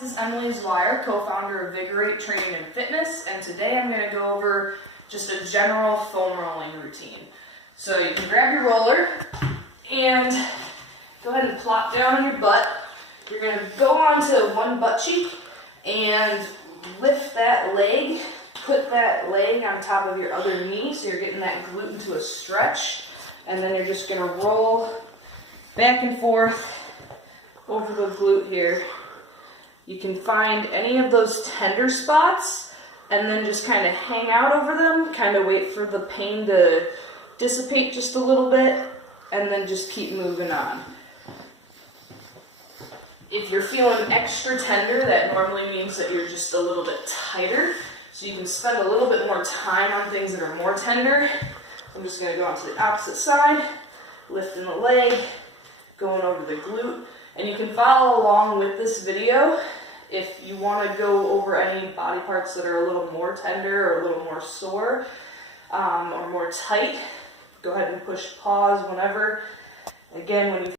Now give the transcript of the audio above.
This is Emily Zweier, co-founder of Vigorate Training and Fitness, and today I'm going to go over just a general foam rolling routine. So you can grab your roller and go ahead and plop down on your butt. You're going to go onto one butt cheek and lift that leg, put that leg on top of your other knee so you're getting that glute into a stretch, and then you're just going to roll back and forth over the glute here. You can find any of those tender spots and then just kind of hang out over them, kind of wait for the pain to dissipate just a little bit, and then just keep moving on. If you're feeling extra tender, that normally means that you're just a little bit tighter, so you can spend a little bit more time on things that are more tender. I'm just going to go on to the opposite side, lifting the leg, going over the glute, and you can follow along with this video if you want to go over any body parts that are a little more tender or a little more sore or more tight. Go ahead and push pause whenever. Again, when you